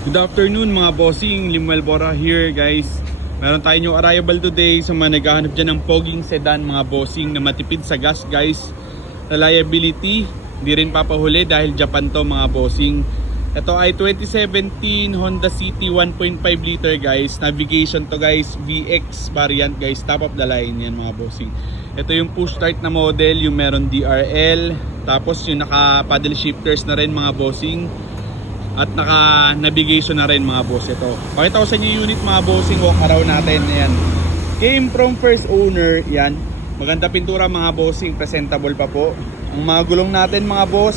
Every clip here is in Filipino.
Good afternoon mga bossing, Limuel Bora here guys. Meron tayo yung arrival today sa mga naghahanap dyan ng poging sedan mga bossing na matipid sa gas guys. Reliability, hindi rin papahuli dahil Japan to mga bossing. Ito ay 2017 Honda City 1.5 liter guys. Navigation to guys, VX variant guys, top of the line yan mga bossing. Ito yung push start na model, yung meron DRL. Tapos yung naka paddle shifters na rin mga bossing. At naka navigation na rin mga boss ito. Pakita ko sa inyo yung unit mga bossing, walk around natin. Ayan. Came from first owner. Yan. Maganda pintura mga bossing, presentable pa po. Ang mga gulong natin mga boss,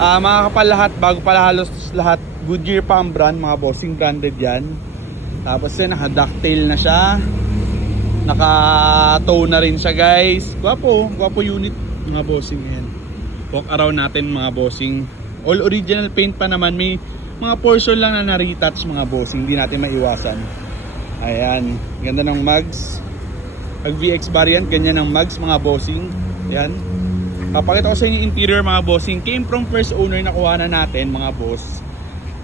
mga kapal lahat, bago pala halos lahat. Goodyear pa ang brand mga bossing, branded yan. Tapos yan, naka ducktail na siya. Naka tow na rin siya guys. Gwapo unit mga bossing. Ayan. Walk around natin mga bossing. All original paint pa naman, may mga portion lang na na-retouch mga bossing, hindi natin maiwasan. Ayan, ganda ng mugs. Pag VX variant, ganyan ang mugs mga bossing. Ayan. Papakita ko sa inyo interior mga bossing. Came from first owner na kuha na natin mga boss.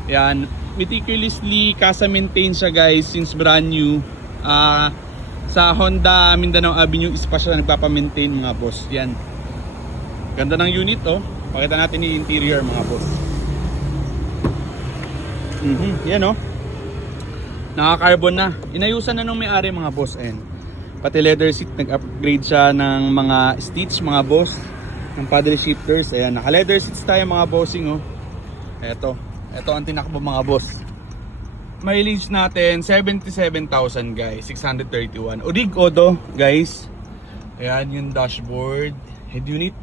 Ayan, meticulously casa maintain siya guys since brand new. Sa Honda Mindanao Avenue Spa siya nagpapamaintain mga boss. Yan. Ganda ng unit oh. Pakita natin yung interior mga boss. Yan oh. Naka-carbon na. Inayusan na nung may-ari mga boss. Ayan. Pati leather seat, nag-upgrade siya ng mga stitch mga boss. Ng paddle shifters. Ayan, naka-leather seats tayo mga bossing oh. Ito ang tinakbo mga boss. Mileage natin 77,000 guys, 631. Orig Odo guys. Ayan yung dashboard. Head unit,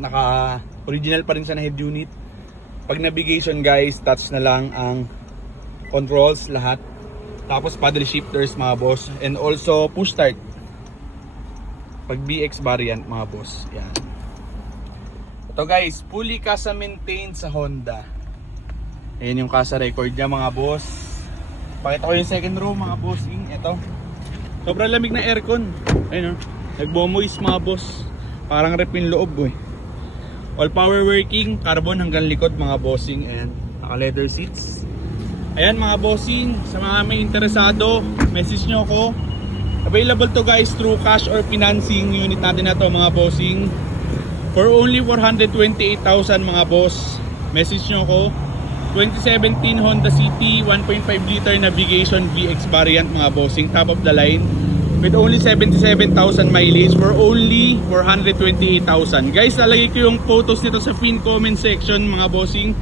original pa rin siya na head unit. Pag navigation guys, touch na lang ang controls lahat. Tapos paddle shifters mga boss. And also push start. Pag BX variant mga boss. Yan. Ito guys, fully casa maintained sa Honda. Ayan yung casa record niya mga boss. Pakita ko yung second row mga bossing. Ito. Sobrang lamig na aircon. Ayun o. Nagbo-moist mga boss. Parang rep yung loob eh. All power working, carbon hanggang likod mga bossing, and naka leather seats. Ayan mga bossing, sa mga may interesado, message nyo ako. Available to guys through cash or financing unit natin na to mga bossing. For only 428,000 mga boss. Message nyo ako. 2017 Honda City 1.5 liter navigation VX variant mga bossing, top of the line. With only 77,000 mileage for only 428,000. Guys, lalagay ko yung photos nito sa pin comment section mga bossing.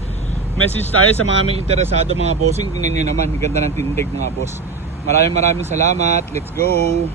Message tayo sa mga may interesado mga bossing. Tingnan nyo naman, ganda ng tindig mga boss. Maraming salamat. Let's go!